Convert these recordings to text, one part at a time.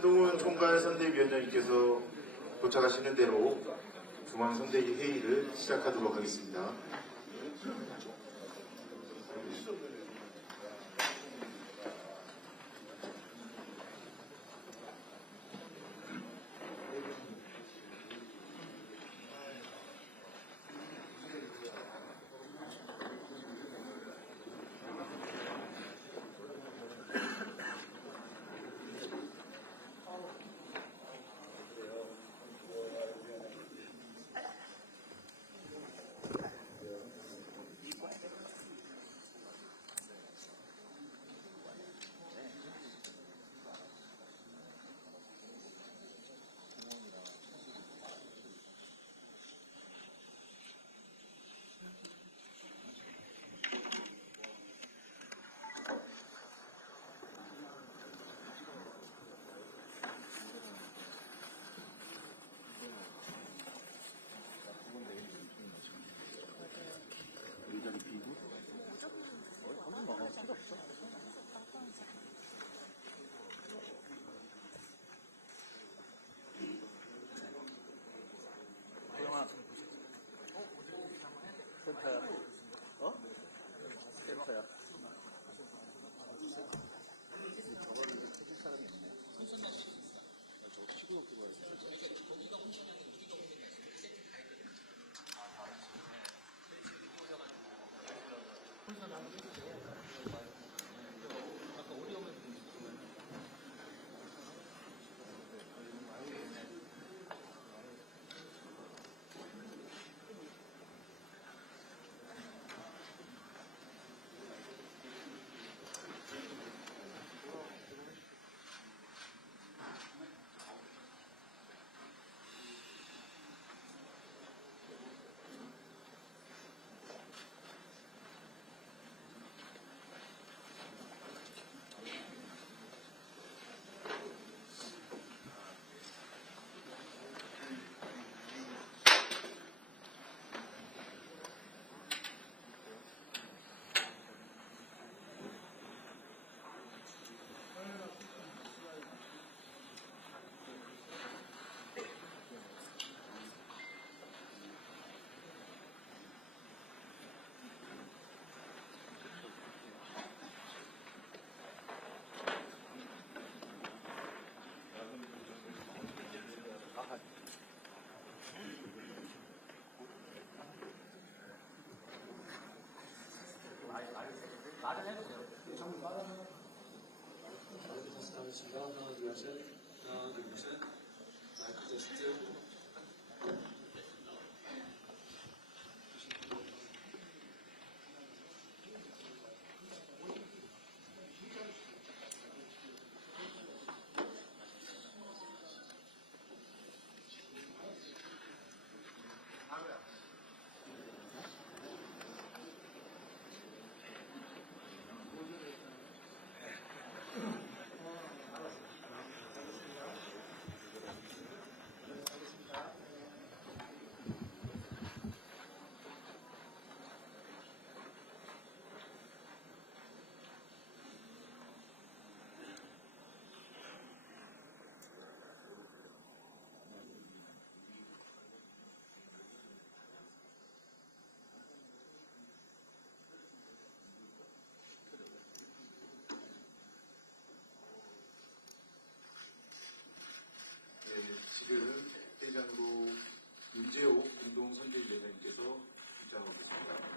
한동훈 총괄 선대위원장님께서 도착하시는 대로 중앙선대위 회의를 시작하도록 하겠습니다. 센터야. 어? 센터야. 저거를 이제 켜줄 사람이 없네. 저거 치고 놓고 가야지. 말을 해보세요. 하나, 둘, 셋. 하나, 둘, 셋. 마이크 테스트. 지금 회장으로 윤재옥 공동선대위원장님께서 입장하고 계십니다.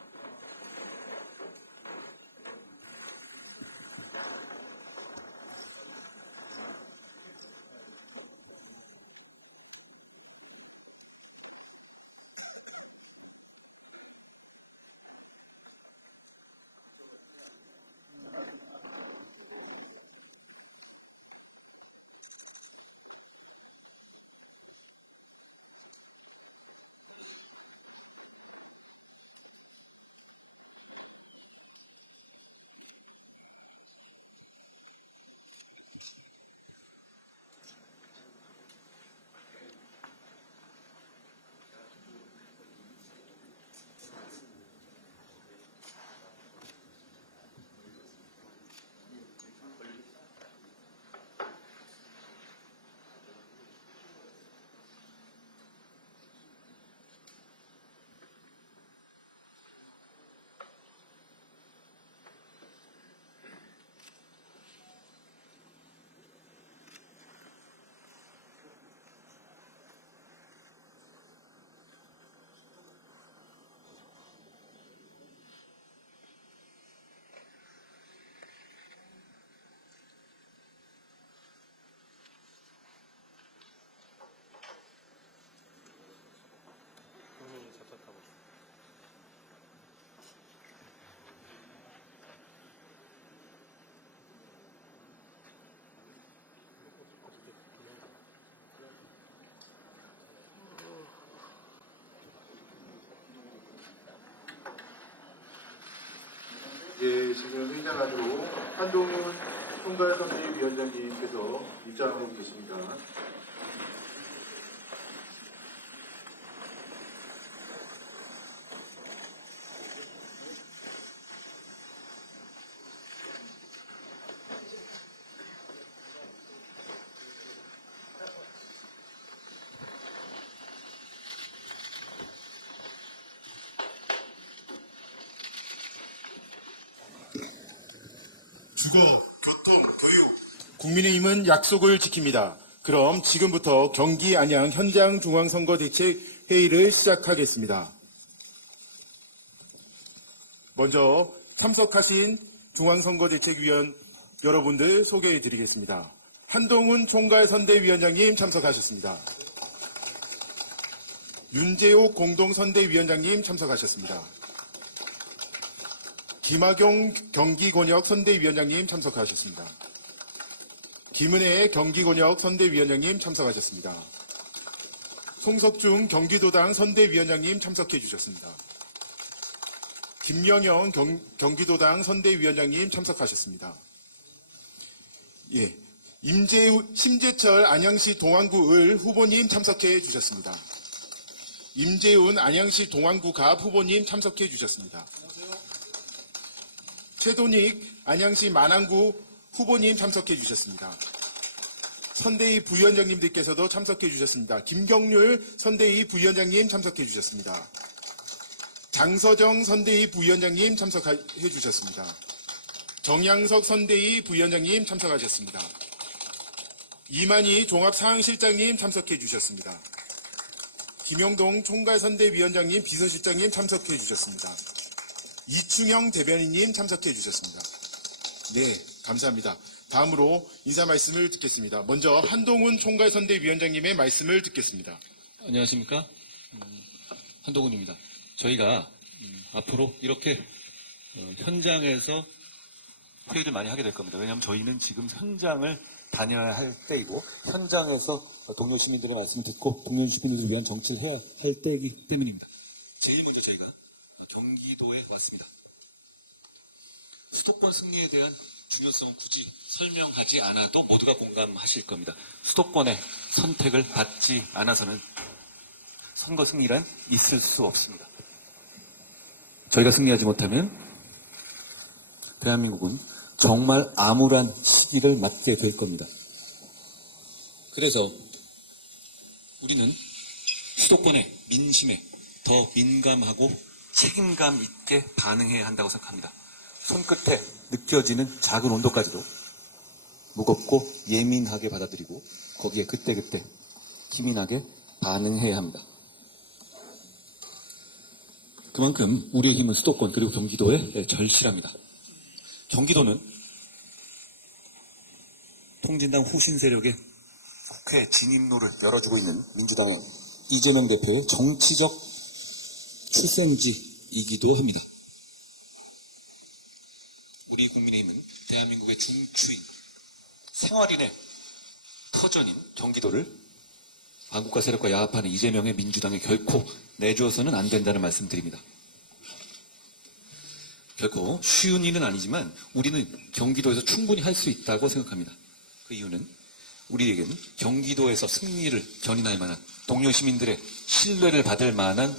지금 회장안으로 한동훈 총괄선대위원장님께서 입장하고 계십니다. 주거, 교통, 교육. 국민의힘은 약속을 지킵니다. 그럼 지금부터 경기 안양 현장 중앙선거대책 회의를 시작하겠습니다. 먼저 참석하신 중앙선거대책위원 여러분들 소개해 드리겠습니다. 한동훈 총괄선대위원장님 참석하셨습니다. 윤재옥 공동선대위원장님 참석하셨습니다. 김학용 경기권역 선대위원장님 참석하셨습니다. 김은혜 경기권역 선대위원장님 참석하셨습니다. 송석중 경기도당 선대위원장님 참석해 주셨습니다. 김영영 경기도당 선대위원장님 참석하셨습니다. 예, 심재철 안양시 동안구 을 후보님 참석해 주셨습니다. 임재훈 안양시 동안구 갑 후보님 참석해 주셨습니다. 최도닉 안양시 만안구 후보님 참석해 주셨습니다. 선대위 부위원장님들께서도 참석해 주셨습니다. 김경률 선대위 부위원장님 참석해 주셨습니다. 장서정 선대위 부위원장님 참석해 주셨습니다. 정양석 선대위 부위원장님 참석하셨습니다. 이만희 종합상황실장님 참석해 주셨습니다. 김용동 총괄선대위원장님 비서실장님 참석해 주셨습니다. 이충영 대변인님 참석해 주셨습니다. 네, 감사합니다. 다음으로 인사 말씀을 듣겠습니다. 먼저 한동훈 총괄선대위원장님의 말씀을 듣겠습니다. 안녕하십니까? 한동훈입니다. 저희가 앞으로 이렇게 현장에서 회의를 많이 하게 될 겁니다. 왜냐하면 저희는 지금 현장을 다녀야 할 때이고 현장에서 동료 시민들의 말씀을 듣고 동료 시민들을 위한 정치를 해야 할 때이기 때문입니다. 제일 먼저 저희가 경기도에 왔습니다. 수도권 승리에 대한 중요성 굳이 설명하지 않아도 모두가 공감하실 겁니다. 수도권의 선택을 받지 않아서는 선거 승리란 있을 수 없습니다. 저희가 승리하지 못하면 대한민국은 정말 암울한 시기를 맞게 될 겁니다. 그래서 우리는 수도권의 민심에 더 민감하고 책임감 있게 반응해야 한다고 생각합니다. 손끝에 느껴지는 작은 온도까지도 무겁고 예민하게 받아들이고 거기에 그때그때 기민하게 반응해야 합니다. 그만큼 우리의 힘은 수도권 그리고 경기도에 절실합니다. 경기도는 통진당 후신 세력의 국회 진입로를 열어주고 있는 민주당의 이재명 대표의 정치적 출생지이기도 합니다. 우리 국민의힘은 대한민국의 중추인 생활인의 터전인 경기도를 반국가 세력과 야합하는 이재명의 민주당에 결코 내주어서는 안 된다는 말씀드립니다. 결코 쉬운 일은 아니지만 우리는 경기도에서 충분히 할 수 있다고 생각합니다. 그 이유는 우리에게는 경기도에서 승리를 견인할 만한 동료 시민들의 신뢰를 받을 만한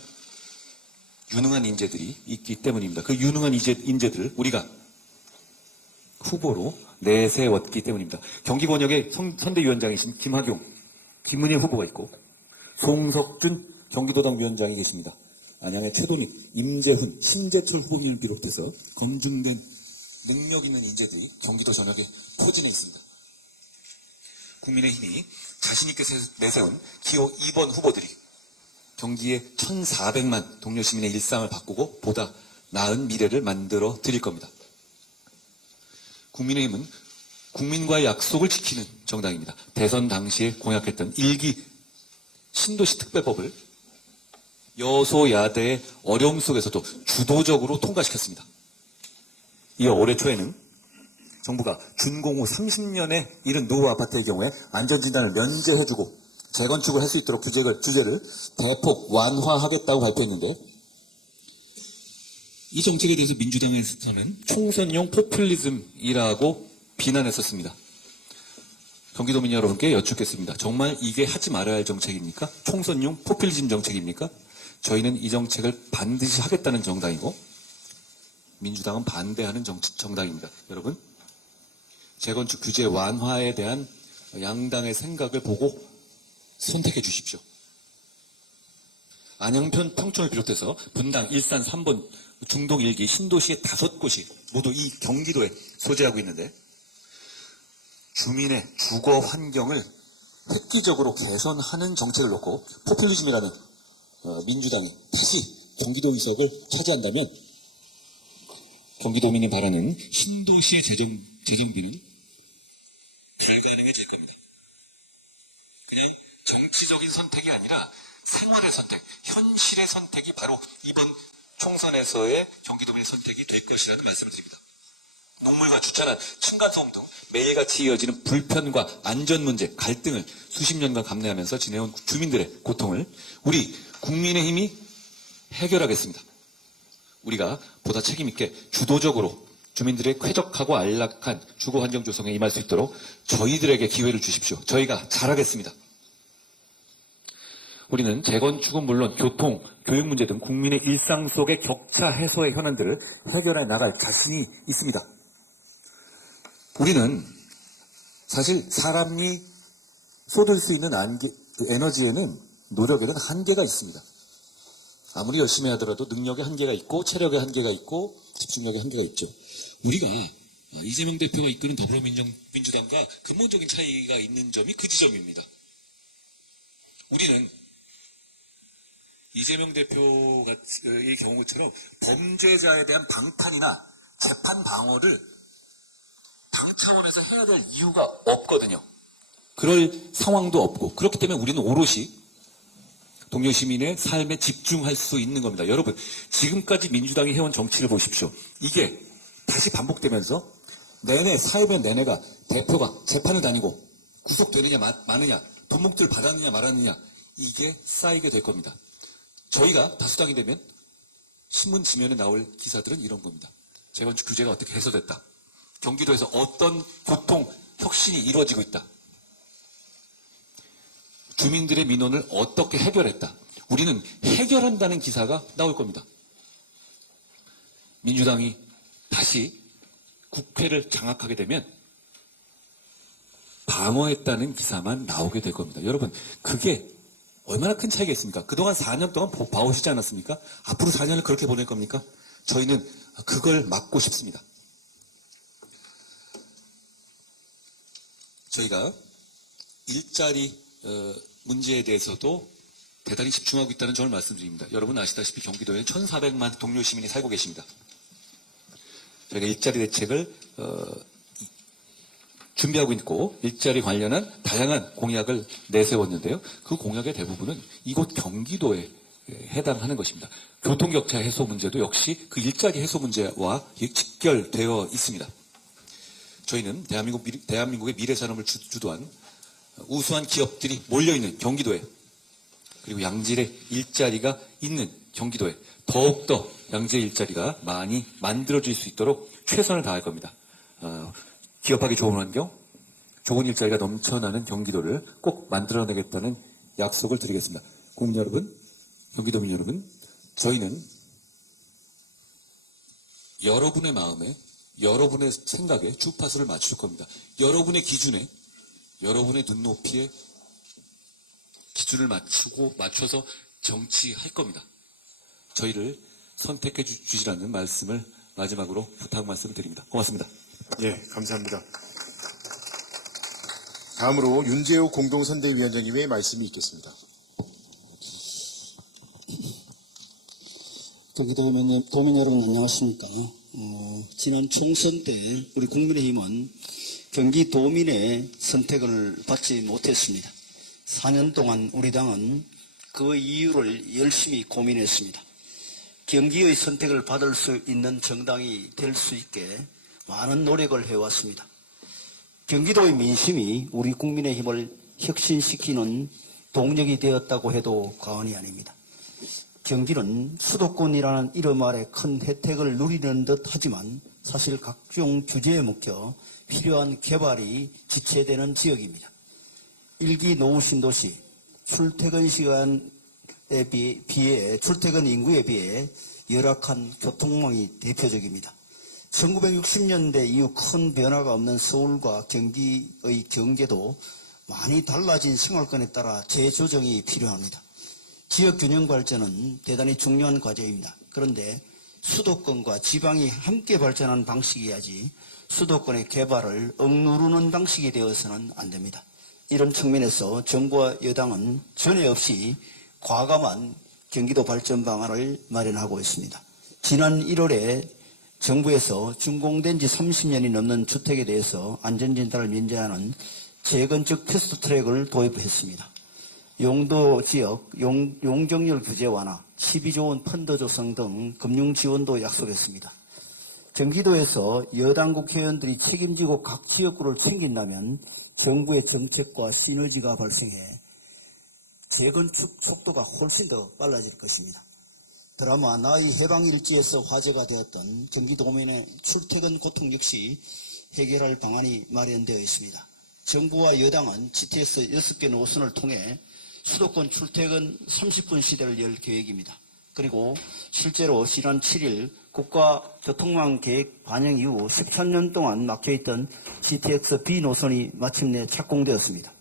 유능한 인재들이 있기 때문입니다. 그 유능한 인재들을 우리가 후보로 내세웠기 때문입니다. 경기권역의 선대위원장이신 김학용, 김은혜 후보가 있고 송석준 경기도당 위원장이 계십니다. 안양의 최도닉, 임재훈, 심재철 후보님을 비롯해서 검증된 능력 있는 인재들이 경기도 전역에 포진해 있습니다. 국민의힘이 자신있게 내세운 기호 2번 후보들이 경기의 1,400만 동료 시민의 일상을 바꾸고 보다 나은 미래를 만들어 드릴 겁니다. 국민의힘은 국민과의 약속을 지키는 정당입니다. 대선 당시에 공약했던 1기 신도시 특별법을 여소야대의 어려움 속에서도 주도적으로 통과시켰습니다. 이어 올해 초에는 정부가 준공 후 30년에 이른 노후 아파트의 경우에 안전진단을 면제해주고 재건축을 할 수 있도록 규제를 대폭 완화하겠다고 발표했는데 이 정책에 대해서 민주당에서는 총선용 포퓰리즘이라고 비난했었습니다. 경기도민 여러분께 여쭙겠습니다. 정말 이게 하지 말아야 할 정책입니까? 총선용 포퓰리즘 정책입니까? 저희는 이 정책을 반드시 하겠다는 정당이고 민주당은 반대하는 정당입니다. 여러분, 재건축 규제 완화에 대한 양당의 생각을 보고 선택해 주십시오. 안양편, 평촌을 비롯해서 분당, 일산, 3번, 중동 1기, 신도시의 5곳이 모두 이 경기도에 소재하고 있는데 주민의 주거 환경을 획기적으로 개선하는 정책을 놓고 포퓰리즘이라는 민주당이 다시 경기도 의석을 차지한다면 경기도민이 바라는 신도시의 재정비는 불가능해 질 겁니다. 그냥 정치적인 선택이 아니라 생활의 선택, 현실의 선택이 바로 이번 총선에서의 경기도민의 선택이 될 것이라는 말씀을 드립니다. 녹물과 주차난, 층간소음 등 매일같이 이어지는 불편과 안전 문제, 갈등을 수십 년간 감내하면서 지내온 주민들의 고통을 우리 국민의힘이 해결하겠습니다. 우리가 보다 책임있게 주도적으로 주민들의 쾌적하고 안락한 주거 환경 조성에 임할 수 있도록 저희들에게 기회를 주십시오. 저희가 잘하겠습니다. 우리는 재건축은 물론 교통, 교육 문제 등 국민의 일상 속의 격차 해소의 현안들을 해결해 나갈 자신이 있습니다. 우리는 사실 사람이 쏟을 수 있는 에너지에는 노력에는 한계가 있습니다. 아무리 열심히 하더라도 능력의 한계가 있고 체력의 한계가 있고 집중력의 한계가 있죠. 우리가 이재명 대표가 이끄는 더불어민주당과 근본적인 차이가 있는 점이 그 지점입니다. 우리는 이재명 대표의 경우처럼 범죄자에 대한 방탄이나 재판 방어를 당 차원에서 해야 될 이유가 없거든요. 그럴 상황도 없고 그렇기 때문에 우리는 오롯이 동료 시민의 삶에 집중할 수 있는 겁니다. 여러분, 지금까지 민주당이 해온 정치를 보십시오. 이게 다시 반복되면서 내내 사회면 내내가 대표가 재판을 다니고 구속되느냐 마느냐 돈목들 받았느냐 말았느냐 이게 쌓이게 될 겁니다. 저희가 다수당이 되면 신문 지면에 나올 기사들은 이런 겁니다. 재건축 규제가 어떻게 해소됐다. 경기도에서 어떤 교통 혁신이 이루어지고 있다. 주민들의 민원을 어떻게 해결했다. 우리는 해결한다는 기사가 나올 겁니다. 민주당이 다시 국회를 장악하게 되면 방어했다는 기사만 나오게 될 겁니다. 여러분, 그게 얼마나 큰 차이겠습니까? 그동안 4년 동안 봐오시지 않았습니까? 앞으로 4년을 그렇게 보낼 겁니까? 저희는 그걸 막고 싶습니다. 저희가 일자리 문제에 대해서도 대단히 집중하고 있다는 점을 말씀드립니다. 여러분 아시다시피 경기도에 1,400만 동료 시민이 살고 계십니다. 저희가 일자리 대책을 준비하고 있고 일자리 관련한 다양한 공약을 내세웠는데요. 그 공약의 대부분은 이곳 경기도에 해당하는 것입니다. 교통격차 해소 문제도 역시 그 일자리 해소 문제와 직결되어 있습니다. 저희는 대한민국의 미래산업을 주도한 우수한 기업들이 몰려있는 경기도에 그리고 양질의 일자리가 있는 경기도에 더욱더 양질의 일자리가 많이 만들어질 수 있도록 최선을 다할 겁니다. 기업하기 좋은 환경, 좋은 일자리가 넘쳐나는 경기도를 꼭 만들어내겠다는 약속을 드리겠습니다. 국민 여러분, 경기도민 여러분, 저희는 여러분의 마음에, 여러분의 생각에 주파수를 맞출 겁니다. 여러분의 기준에, 여러분의 눈높이에 기준을 맞춰서 정치할 겁니다. 저희를 선택해 주시라는 말씀을 마지막으로 부탁 말씀을 드립니다. 고맙습니다. 예, 감사합니다. 다음으로 윤재호 공동선대위원장님의 말씀이 있겠습니다. 도민 여러분 안녕하십니까. 지난 총선 때 우리 국민의힘은 경기도민의 선택을 받지 못했습니다. 4년 동안 우리 당은 그 이유를 열심히 고민했습니다. 경기의 선택을 받을 수 있는 정당이 될 수 있게 많은 노력을 해왔습니다. 경기도의 민심이 우리 국민의힘을 혁신시키는 동력이 되었다고 해도 과언이 아닙니다. 경기는 수도권이라는 이름 아래 큰 혜택을 누리는 듯 하지만 사실 각종 규제에 묶여 필요한 개발이 지체되는 지역입니다. 일기 노후 신도시, 출퇴근 시간에 비해 출퇴근 인구에 비해 열악한 교통망이 대표적입니다. 1960년대 이후 큰 변화가 없는 서울과 경기의 경계도 많이 달라진 생활권에 따라 재조정이 필요합니다. 지역 균형 발전은 대단히 중요한 과제입니다. 그런데 수도권과 지방이 함께 발전하는 방식이야지 수도권의 개발을 억누르는 방식이 되어서는 안 됩니다. 이런 측면에서 정부와 여당은 전에 없이 과감한 경기도 발전 방안을 마련하고 있습니다. 지난 1월에 정부에서 준공된 지 30년이 넘는 주택에 대해서 안전진단을 면제하는 재건축 패스트트랙을 도입했습니다. 용도 지역, 용적률 규제 완화, 12조 원 펀드 조성 등 금융 지원도 약속했습니다. 경기도에서 여당 국회의원들이 책임지고 각 지역구를 챙긴다면 정부의 정책과 시너지가 발생해 재건축 속도가 훨씬 더 빨라질 것입니다. 드라마 나의 해방일지에서 화제가 되었던 경기도민의 출퇴근 고통 역시 해결할 방안이 마련되어 있습니다. 정부와 여당은 GTX 6개 노선을 통해 수도권 출퇴근 30분 시대를 열 계획입니다. 그리고 실제로 지난 7일 국가교통망 계획 반영 이후 13년 동안 막혀있던 GTX B 노선이 마침내 착공되었습니다.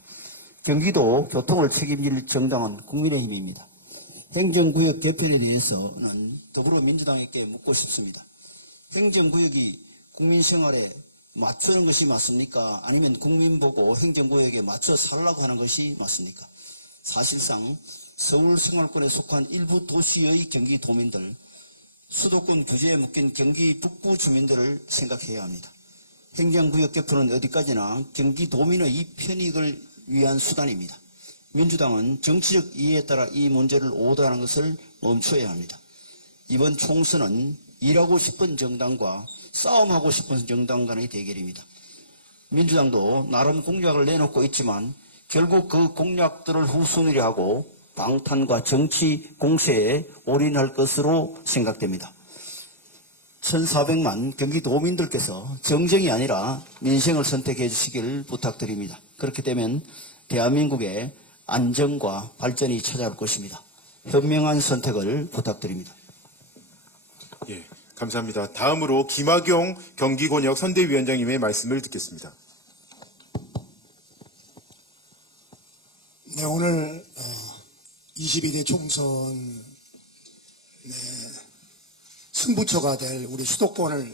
경기도 교통을 책임질 정당은 국민의힘입니다. 행정구역 개편에 대해서는 더불어민주당에게 묻고 싶습니다. 행정구역이 국민생활에 맞추는 것이 맞습니까? 아니면 국민 보고 행정구역에 맞춰 살라고 하는 것이 맞습니까? 사실상 서울 생활권에 속한 일부 도시의 경기도민들, 수도권 규제에 묶인 경기 북부 주민들을 생각해야 합니다. 행정구역 개편은 어디까지나 경기도민의 편익을 위한 수단입니다. 민주당은 정치적 이해에 따라 이 문제를 오도하는 것을 멈춰야 합니다. 이번 총선은 일하고 싶은 정당과 싸움하고 싶은 정당 간의 대결입니다. 민주당도 나름 공약을 내놓고 있지만 결국 그 공약들을 후순위로 하고 방탄과 정치 공세에 올인할 것으로 생각됩니다. 1,400만 경기도민들께서 정쟁이 아니라 민생을 선택해 주시길 부탁드립니다. 그렇게 되면 대한민국의 안정과 발전이 찾아올 것입니다. 현명한 선택을 부탁드립니다. 예, 감사합니다. 다음으로 김학용 경기권역 선대위원장님의 말씀을 듣겠습니다. 네, 오늘 22대 총선 승부처가 될 우리 수도권을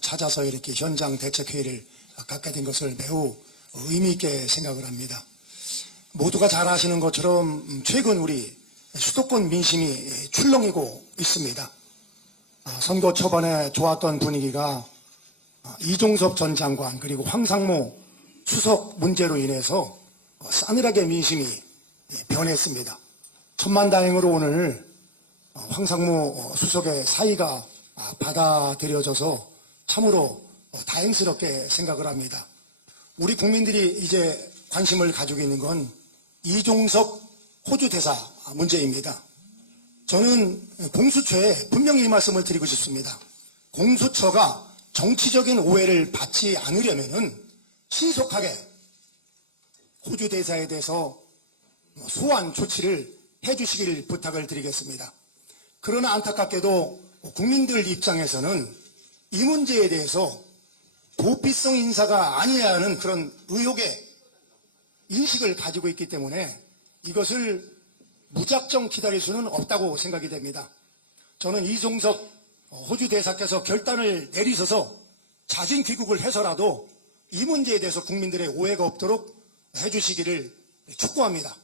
찾아서 이렇게 현장 대책회의를 갖게 된 것을 매우 의미 있게 생각을 합니다. 모두가 잘 아시는 것처럼 최근 우리 수도권 민심이 출렁이고 있습니다. 선거 초반에 좋았던 분위기가 이종섭 전 장관 그리고 황상무 수석 문제로 인해서 싸늘하게 민심이 변했습니다. 천만다행으로 오늘 황상무 수석의 사의가 받아들여져서 참으로 다행스럽게 생각을 합니다. 우리 국민들이 이제 관심을 가지고 있는 건 이종섭 호주 대사 문제입니다. 저는 공수처에 분명히 이 말씀을 드리고 싶습니다. 공수처가 정치적인 오해를 받지 않으려면은 신속하게 호주 대사에 대해서 소환 조치를 해주시길 부탁을 드리겠습니다. 그러나 안타깝게도 국민들 입장에서는 이 문제에 대해서 도피성 인사가 아니어야 하는 그런 의혹의 인식을 가지고 있기 때문에 이것을 무작정 기다릴 수는 없다고 생각이 됩니다. 저는 이종섭 호주 대사께서 결단을 내리셔서 자진 귀국을 해서라도 이 문제에 대해서 국민들의 오해가 없도록 해주시기를 축구합니다.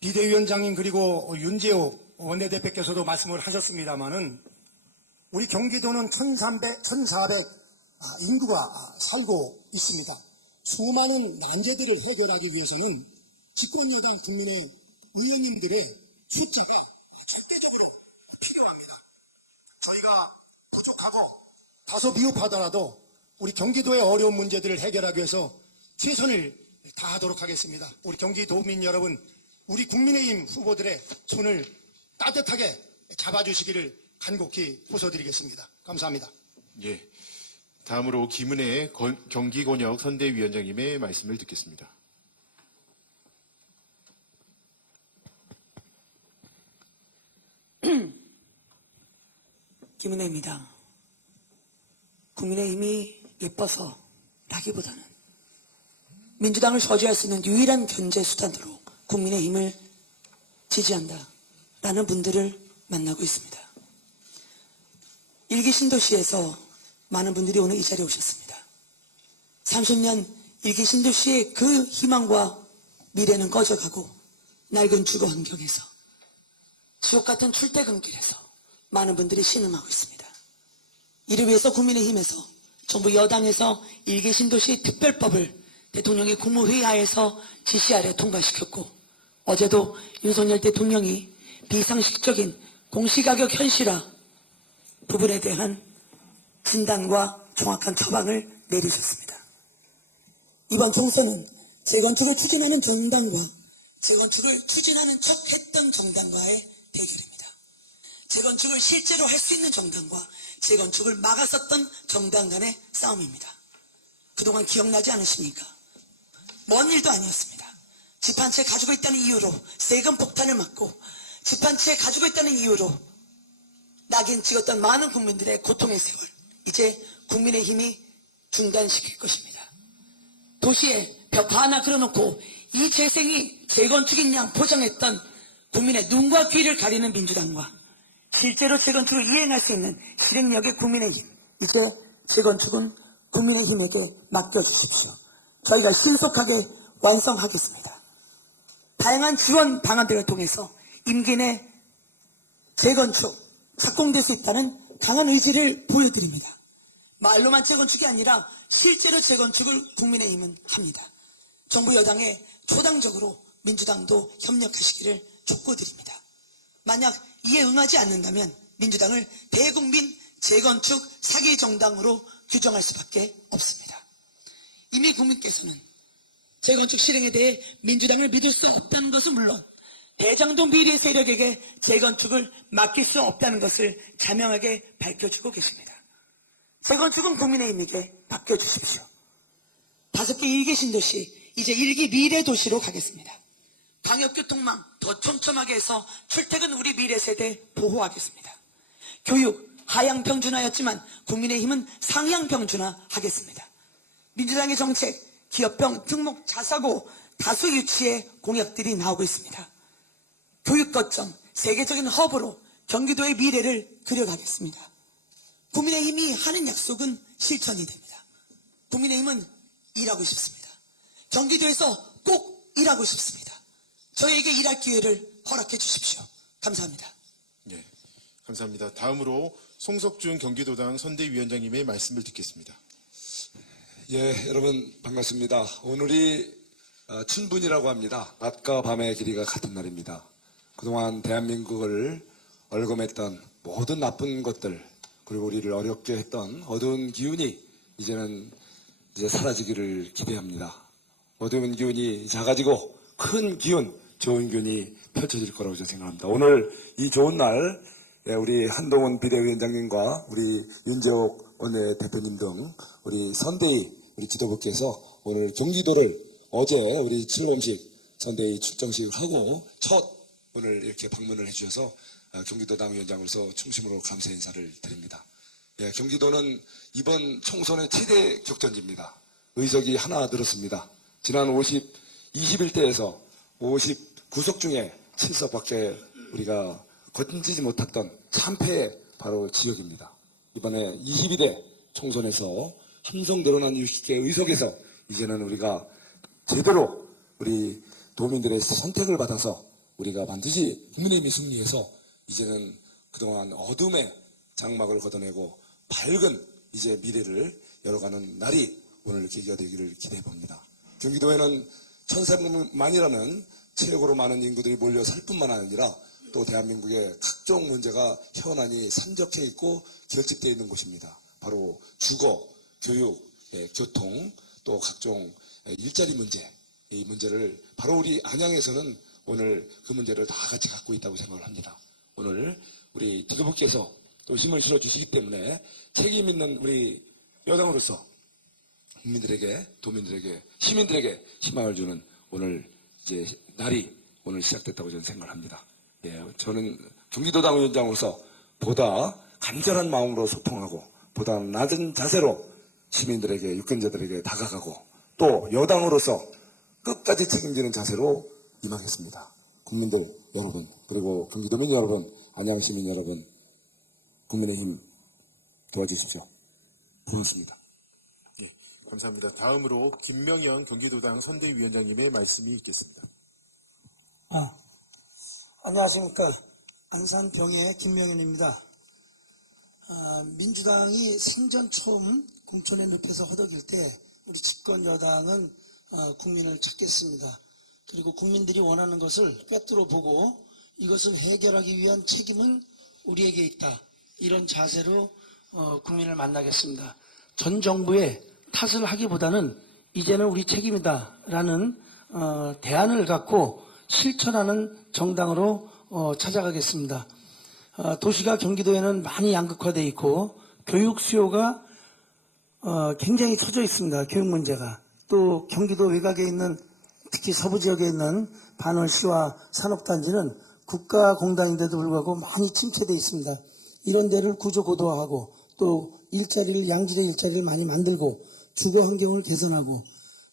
비대위원장님 그리고 윤재호 원내대표께서도 말씀을 하셨습니다마는 우리 경기도는 1,400 인구가 살고 있습니다. 수많은 난제들을 해결하기 위해서는 집권여당 국민의 의원님들의 숫자가 절대적으로 필요합니다. 저희가 부족하고 다소 미흡하더라도 우리 경기도의 어려운 문제들을 해결하기 위해서 최선을 다하도록 하겠습니다. 우리 경기도민 여러분 우리 국민의힘 후보들의 손을 따뜻하게 잡아주시기를 간곡히 호소드리겠습니다. 감사합니다. 예. 다음으로 김은혜 경기권역 선대위원장님의 말씀을 듣겠습니다. 김은혜입니다. 국민의힘이 예뻐서 라기보다는 민주당을 저지할 수 있는 유일한 견제 수단으로 국민의힘을 지지한다라는 분들을 만나고 있습니다. 일기 신도시에서 많은 분들이 오늘 이 자리에 오셨습니다. 30년 일기 신도시의 그 희망과 미래는 꺼져가고 낡은 주거 환경에서 지옥 같은 출퇴근길에서 많은 분들이 신음하고 있습니다. 이를 위해서 국민의힘에서 정부 여당에서 일기 신도시 특별법을 대통령이 국무회의하에서 지시 아래 통과시켰고 어제도 윤석열 대통령이 비상식적인 공시가격 현실화 부분에 대한 진단과 정확한 처방을 내리셨습니다. 이번 총선은 재건축을 추진하는 정당과 재건축을 추진하는 척 했던 정당과의 대결입니다. 재건축을 실제로 할 수 있는 정당과 재건축을 막았었던 정당 간의 싸움입니다. 그동안 기억나지 않으십니까? 먼 일도 아니었습니다. 집 한 채 가지고 있다는 이유로 세금 폭탄을 맞고 집 한 채 가지고 있다는 이유로 낙인 찍었던 많은 국민들의 고통의 세월, 이제 국민의힘이 중단시킬 것입니다. 도시에 벽 하나 그려놓고 이 재생이 재건축인 양 포장했던 국민의 눈과 귀를 가리는 민주당과 실제로 재건축을 이행할 수 있는 실행력의 국민의힘, 이제 재건축은 국민의힘에게 맡겨주십시오. 저희가 신속하게 완성하겠습니다. 다양한 지원 방안들을 통해서 임기 내 재건축 착공될 수 있다는 강한 의지를 보여드립니다. 말로만 재건축이 아니라 실제로 재건축을 국민의힘은 합니다. 정부 여당에 초당적으로 민주당도 협력하시기를 촉구드립니다. 만약 이에 응하지 않는다면 민주당을 대국민 재건축 사기 정당으로 규정할 수밖에 없습니다. 이미 국민께서는 재건축 실행에 대해 민주당을 믿을 수 없다는 것은 물론 대장동 비리 세력에게 재건축을 맡길 수 없다는 것을 자명하게 밝혀주고 계십니다. 재건축은 국민의힘에게 맡겨주십시오. 5개 일기 신도시, 이제 일기 미래 도시로 가겠습니다. 광역교통망 더 촘촘하게 해서 출퇴근 우리 미래 세대 보호하겠습니다. 교육 하향 평준화였지만 국민의힘은 상향 평준화 하겠습니다. 민주당의 정책 기업병 특목 자사고 다수 유치의 공약들이 나오고 있습니다. 교육 거점 세계적인 허브로 경기도의 미래를 그려가겠습니다. 국민의힘이 하는 약속은 실천이 됩니다. 국민의힘은 일하고 싶습니다. 경기도에서 꼭 일하고 싶습니다. 저희에게 일할 기회를 허락해 주십시오. 감사합니다. 예, 감사합니다. 다음으로 송석준 경기도당 선대위원장님의 말씀을 듣겠습니다. 예, 여러분 반갑습니다. 오늘이 춘분이라고 합니다. 낮과 밤의 길이가 같은 날입니다. 그동안 대한민국을 얼검했던 모든 나쁜 것들, 그리고 우리를 어렵게 했던 어두운 기운이 이제는 사라지기를 기대합니다. 어두운 기운이 작아지고 큰 기운, 좋은 기운이 펼쳐질 거라고 저는 생각합니다. 오늘 이 좋은 날 우리 한동훈 비대위원장님과 우리 윤재옥 원내대표님 등 우리 선대위 우리 지도부께서 오늘 경기도를 어제 우리 출범식 선대위 출정식을 하고 첫 오늘 이렇게 방문을 해주셔서 경기도 당위원장으로서 충심으로 감사 인사를 드립니다. 예, 경기도는 이번 총선의 최대 격전지입니다. 의석이 하나 늘었습니다. 지난 21대에서 59석 중에 7석밖에 우리가 거치지 못했던 참패의 바로 지역입니다. 이번에 22대 총선에서 함성 늘어난 60개 의석에서 이제는 우리가 제대로 우리 도민들의 선택을 받아서 우리가 반드시 국민의힘이 승리해서 이제는 그동안 어둠의 장막을 걷어내고 밝은 이제 미래를 열어가는 날이 오늘 계기가 되기를 기대해 봅니다. 경기도에는 1,400만이라는 최고로 많은 인구들이 몰려 살 뿐만 아니라 또 대한민국의 각종 문제가 현안이 산적해 있고 결집되어 있는 곳입니다. 바로 주거, 교육, 교통, 또 각종 일자리 문제, 이 문제를 바로 우리 안양에서는 오늘 그 문제를 다 같이 갖고 있다고 생각을 합니다. 오늘 우리 지도부께서 또 힘을 실어주시기 때문에 책임 있는 우리 여당으로서 국민들에게, 도민들에게, 시민들에게 희망을 주는 오늘 이제 날이 오늘 시작됐다고 저는 생각을 합니다. 예, 저는 경기도당 위원장으로서 보다 간절한 마음으로 소통하고 보다 낮은 자세로 시민들에게, 유권자들에게 다가가고 또 여당으로서 끝까지 책임지는 자세로 임하겠습니다. 국민들 여러분, 그리고 경기도민 여러분, 안양시민 여러분, 국민의힘 도와주십시오. 고맙습니다. 예, 감사합니다. 다음으로 김명현 경기도당 선대위원장님의 말씀이 있겠습니다. 안녕하십니까. 안산병의 김명현입니다. 민주당이 생전 처음 공천의 늪에서 허덕일 때 우리 집권 여당은 국민을 찾겠습니다. 그리고 국민들이 원하는 것을 꿰뚫어 보고 이것을 해결하기 위한 책임은 우리에게 있다. 이런 자세로 국민을 만나겠습니다. 전 정부의 탓을 하기보다는 이제는 우리 책임이다라는 대안을 갖고 실천하는 정당으로 찾아가겠습니다. 도시가 경기도에는 많이 양극화되어 있고 교육 수요가 굉장히 처져 있습니다. 교육 문제가. 또 경기도 외곽에 있는 특히 서부 지역에 있는 반월시와 산업단지는 국가공단인데도 불구하고 많이 침체되어 있습니다. 이런 데를 구조 고도화하고 또 일자리를 양질의 일자리를 많이 만들고 주거 환경을 개선하고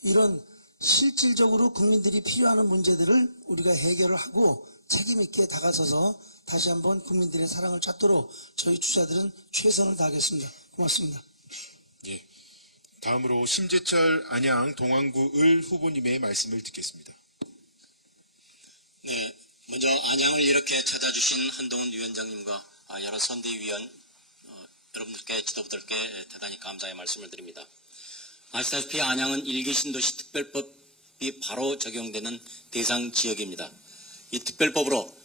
이런 실질적으로 국민들이 필요하는 문제들을 우리가 해결을 하고 책임 있게 다가서서 다시 한번 국민들의 사랑을 찾도록 저희 주자들은 최선을 다하겠습니다. 고맙습니다. 예, 다음으로 심재철 안양 동안구 을 후보님의 말씀을 듣겠습니다. 네, 먼저 안양을 이렇게 찾아주신 한동훈 위원장님과 여러 선대위원 여러분들께 지도부들께 대단히 감사의 말씀을 드립니다. 아시다시피 안양은 1기 신도시 특별법이 바로 적용되는 대상 지역입니다. 이 특별법으로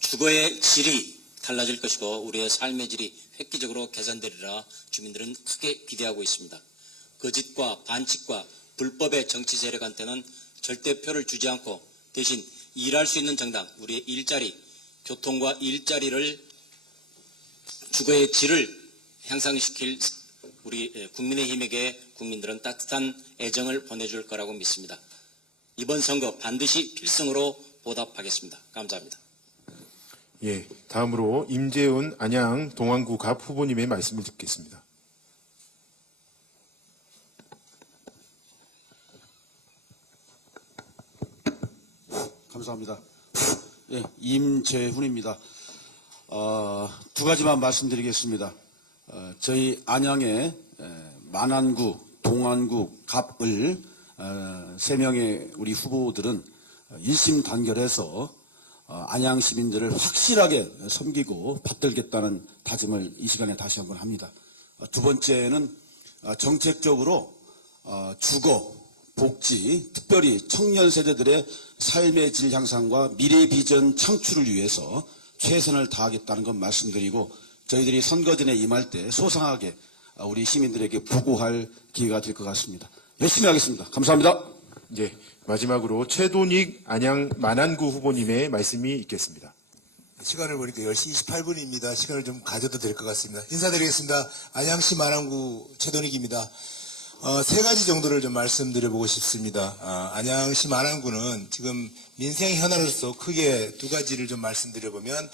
주거의 질이 달라질 것이고 우리의 삶의 질이 획기적으로 개선되리라 주민들은 크게 기대하고 있습니다. 거짓과 반칙과 불법의 정치 세력한테는 절대 표를 주지 않고 대신 일할 수 있는 정당, 우리의 일자리, 교통과 일자리를 주거의 질을 향상시킬 우리 국민의힘에게 국민들은 따뜻한 애정을 보내줄 거라고 믿습니다. 이번 선거 반드시 필승으로 보답하겠습니다. 감사합니다. 예, 다음으로 임재훈 안양 동안구 갑 후보님의 말씀을 듣겠습니다. 감사합니다. 예, 임재훈입니다. 두 가지만 말씀드리겠습니다. 저희 안양의 만안구, 동안구, 갑을 세 명의 우리 후보들은 일심단결해서 안양 시민들을 확실하게 섬기고 받들겠다는 다짐을 이 시간에 다시 한번 합니다. 두 번째는 정책적으로 주거, 복지, 특별히 청년 세대들의 삶의 질 향상과 미래 비전 창출을 위해서 최선을 다하겠다는 것 말씀드리고 저희들이 선거 전에 임할 때 소상하게 우리 시민들에게 보고할 기회가 될 것 같습니다. 열심히 하겠습니다. 감사합니다. 예, 마지막으로 최돈익 안양 만안구 후보님의 말씀이 있겠습니다. 시간을 보니까 10시 28분입니다. 시간을 좀 가져도 될 것 같습니다. 인사드리겠습니다. 안양시 만안구 최돈익입니다. 세 가지 정도를 좀 말씀드려보고 싶습니다. 안양시 만안구는 지금 민생 현안으로서 크게 두 가지를 좀 말씀드려보면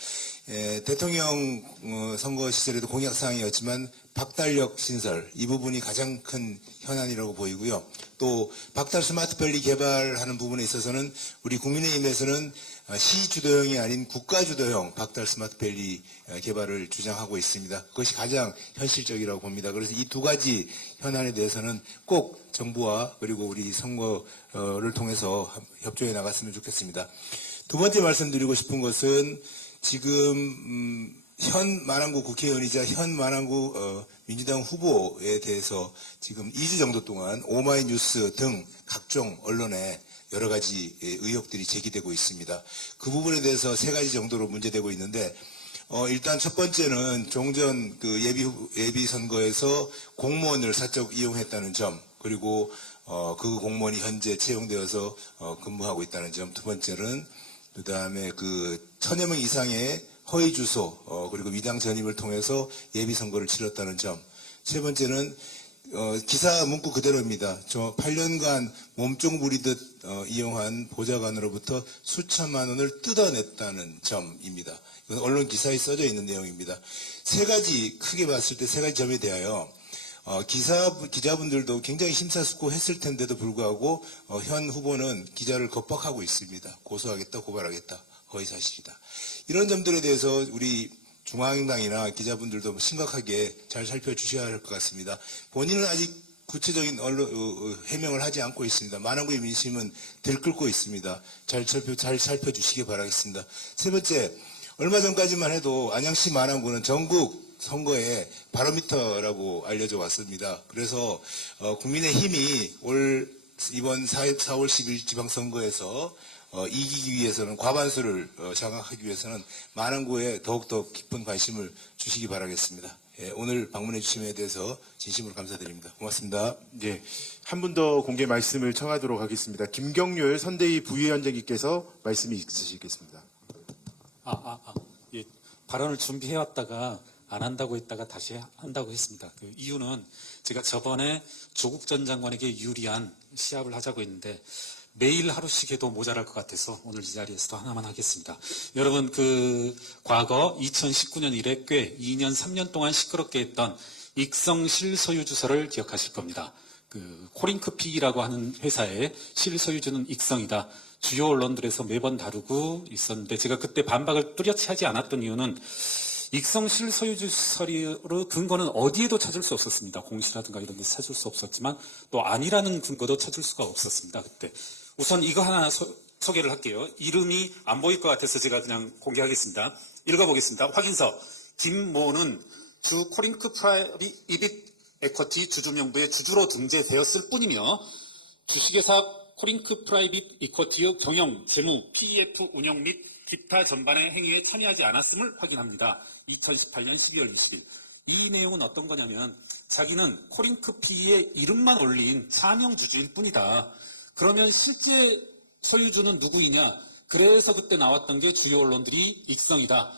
대통령 선거 시절에도 공약사항이었지만 박달역 신설 이 부분이 가장 큰 현안이라고 보이고요. 또 박달 스마트밸리 개발하는 부분에 있어서는 우리 국민의힘에서는 시 주도형이 아닌 국가 주도형 박달 스마트밸리 개발을 주장하고 있습니다. 그것이 가장 현실적이라고 봅니다. 그래서 이 두 가지 현안에 대해서는 꼭 정부와 그리고 우리 선거를 통해서 협조해 나갔으면 좋겠습니다. 두 번째 말씀드리고 싶은 것은 지금 현 만안구 국회의원이자 현 만안구 민주당 후보에 대해서 지금 2주 정도 동안 오마이뉴스 등 각종 언론에 여러 가지 의혹들이 제기되고 있습니다. 그 부분에 대해서 세 가지 정도로 문제되고 있는데 일단 첫 번째는 종전 그 예비 선거에서 공무원을 사적 이용했다는 점, 그리고 그 공무원이 현재 채용되어서 근무하고 있다는 점. 두 번째는 그다음에 그 1000여 명 이상의 허위 주소 그리고 위당 전입을 통해서 예비 선거를 치렀다는 점. 세 번째는 기사 문구 그대로입니다. 저 8년간 몸종 부리듯 이용한 보좌관으로부터 수천만 원을 뜯어냈다는 점입니다. 이건 언론 기사에 써져 있는 내용입니다. 세 가지 크게 봤을 때 세 가지 점에 대하여 기자분들도 굉장히 심사숙고했을 텐데도 불구하고 현 후보는 기자를 겁박하고 있습니다. 고소하겠다, 고발하겠다, 허위사실이다. 이런 점들에 대해서 우리 중앙당이나 기자분들도 심각하게 잘 살펴주셔야 할 것 같습니다. 본인은 아직 구체적인 해명을 하지 않고 있습니다. 만왕구의 민심은 들끓고 있습니다. 잘 살펴주시기 바라겠습니다. 세 번째, 얼마 전까지만 해도 안양시 만왕구는 전국 선거의 바로미터라고 알려져 왔습니다. 그래서 국민의힘이 이번 4월 10일 지방선거에서 이기기 위해서는 과반수를 장악하기 위해서는 만왕구에 더욱더 깊은 관심을 주시기 바라겠습니다. 예, 오늘 방문해 주심에 대해서 진심으로 감사드립니다. 고맙습니다. 예, 한 분 더 공개 말씀을 청하도록 하겠습니다. 김경률 선대위 부위원장님께서 말씀이 있으시겠습니다. 예, 발언을 준비해왔다가 안 한다고 했다가 다시 한다고 했습니다. 그 이유는 제가 저번에 조국 전 장관에게 유리한 시합을 하자고 했는데 매일 하루씩 해도 모자랄 것 같아서 오늘 이 자리에서도 하나만 하겠습니다. 여러분, 과거 2019년 이래 꽤 2년, 3년 동안 시끄럽게 했던 익성 실소유주서를 기억하실 겁니다. 코링크피라고 하는 회사의 실소유주는 익성이다. 주요 언론들에서 매번 다루고 있었는데 제가 그때 반박을 뚜렷이 하지 않았던 이유는 익성 실소유주서의 근거는 어디에도 찾을 수 없었습니다. 공시라든가 이런 데서 찾을 수 없었지만 또 아니라는 근거도 찾을 수가 없었습니다. 그때. 우선 이거 하나 소개를 할게요. 이름이 안 보일 것 같아서 제가 그냥 공개하겠습니다. 읽어보겠습니다. 확인서. 김모는 주 코링크 프라이빗 에쿼티 주주명부의 주주로 등재되었을 뿐이며 주식회사 코링크 프라이빗 이쿼티의 경영, 재무, PEF 운영 및 기타 전반의 행위에 참여하지 않았음을 확인합니다. 2018년 12월 20일. 이 내용은 어떤 거냐면 자기는 코링크피의 이름만 올린 차명 주주일 뿐이다. 그러면 실제 소유주는 누구이냐? 그래서 그때 나왔던 게 주요 언론들이 익성이다.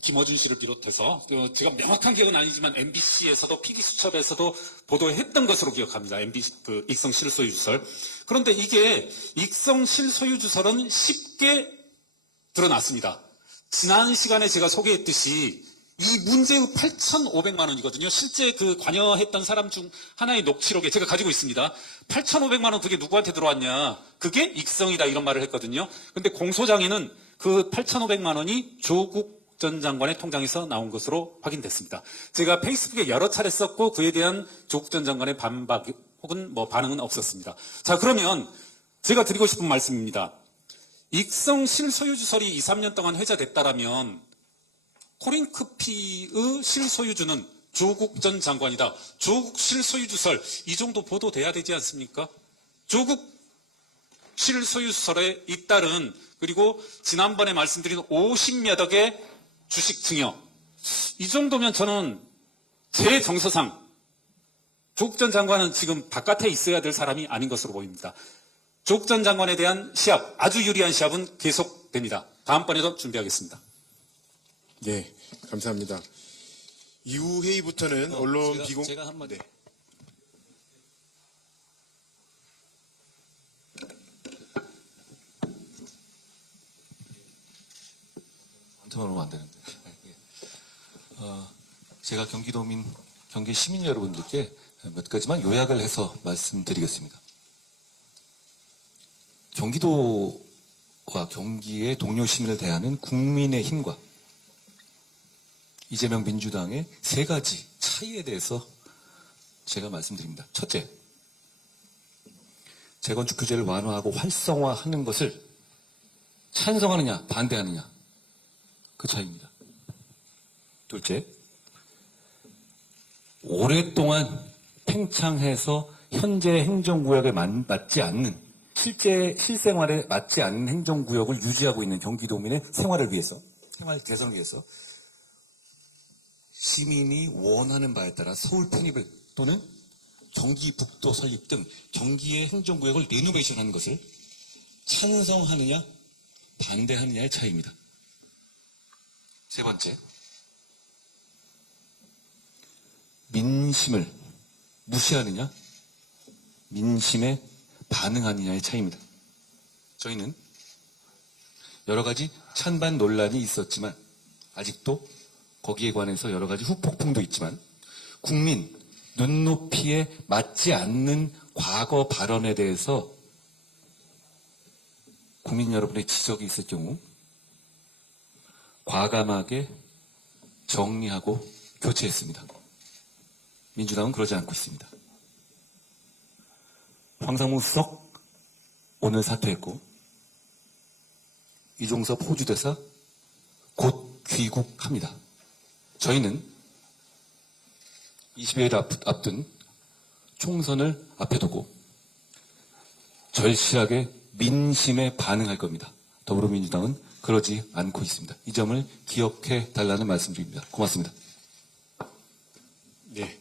김어준 씨를 비롯해서 제가 명확한 기억은 아니지만 MBC에서도 PD수첩에서도 보도했던 것으로 기억합니다. 익성 실소유주설. 그런데 이게 익성 실소유주설은 쉽게 드러났습니다. 지난 시간에 제가 소개했듯이 이 문제의 8,500만 원이거든요. 실제 관여했던 사람 중 하나의 녹취록에 제가 가지고 있습니다. 8,500만 원 그게 누구한테 들어왔냐? 그게 익성이다 이런 말을 했거든요. 근데 공소장에는 그 8,500만 원이 조국 전 장관의 통장에서 나온 것으로 확인됐습니다. 제가 페이스북에 여러 차례 썼고 그에 대한 조국 전 장관의 반박 혹은 반응은 없었습니다. 자, 그러면 제가 드리고 싶은 말씀입니다. 익성 실소유주설이 2, 3년 동안 회자됐다라면 코링크피의 실소유주는 조국 전 장관이다. 조국 실소유주설 이 정도 보도돼야 되지 않습니까? 조국 실소유주설에 잇따른 그리고 지난번에 말씀드린 50몇 억의 주식 증여 이 정도면 저는 제 정서상 조국 전 장관은 지금 바깥에 있어야 될 사람이 아닌 것으로 보입니다. 조국 전 장관에 대한 시합, 아주 유리한 시합은 계속됩니다. 다음번에도 준비하겠습니다. 네, 감사합니다. 이후 회의부터는 언론 비공... 제가 한마디. 네. 한테만 오면 안 되는데. 제가 경기 시민 여러분들께 몇 가지만 요약을 해서 말씀드리겠습니다. 경기도와 경기의 동료 시민을 대하는 국민의힘과 이재명 민주당의 세 가지 차이에 대해서 제가 말씀드립니다. 첫째, 재건축 규제를 완화하고 활성화하는 것을 찬성하느냐, 반대하느냐. 그 차이입니다. 둘째, 오랫동안 팽창해서 현재 행정구역에 맞지 않는 실생활에 맞지 않는 행정구역을 유지하고 있는 경기도민의 생활을 위해서, 생활 개선을 위해서 시민이 원하는 바에 따라 서울 편입을 또는 경기북도 설립 등 경기의 행정구역을 리노베이션하는 것을 찬성하느냐 반대하느냐의 차이입니다. 세 번째, 민심을 무시하느냐 민심에 반응하느냐의 차이입니다. 저희는 여러 가지 찬반 논란이 있었지만 아직도 거기에 관해서 여러 가지 후폭풍도 있지만 국민 눈높이에 맞지 않는 과거 발언에 대해서 국민 여러분의 지적이 있을 경우 과감하게 정리하고 교체했습니다. 민주당은 그러지 않고 있습니다. 황상무 수석 오늘 사퇴했고 이종섭 호주 대사 곧 귀국합니다. 저희는 20여일 앞둔 총선을 앞에 두고 절실하게 민심에 반응할 겁니다. 더불어민주당은 그러지 않고 있습니다. 이 점을 기억해 달라는 말씀드립니다. 고맙습니다. 네,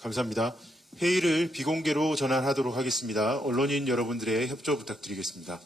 감사합니다. 회의를 비공개로 전환하도록 하겠습니다. 언론인 여러분들의 협조 부탁드리겠습니다.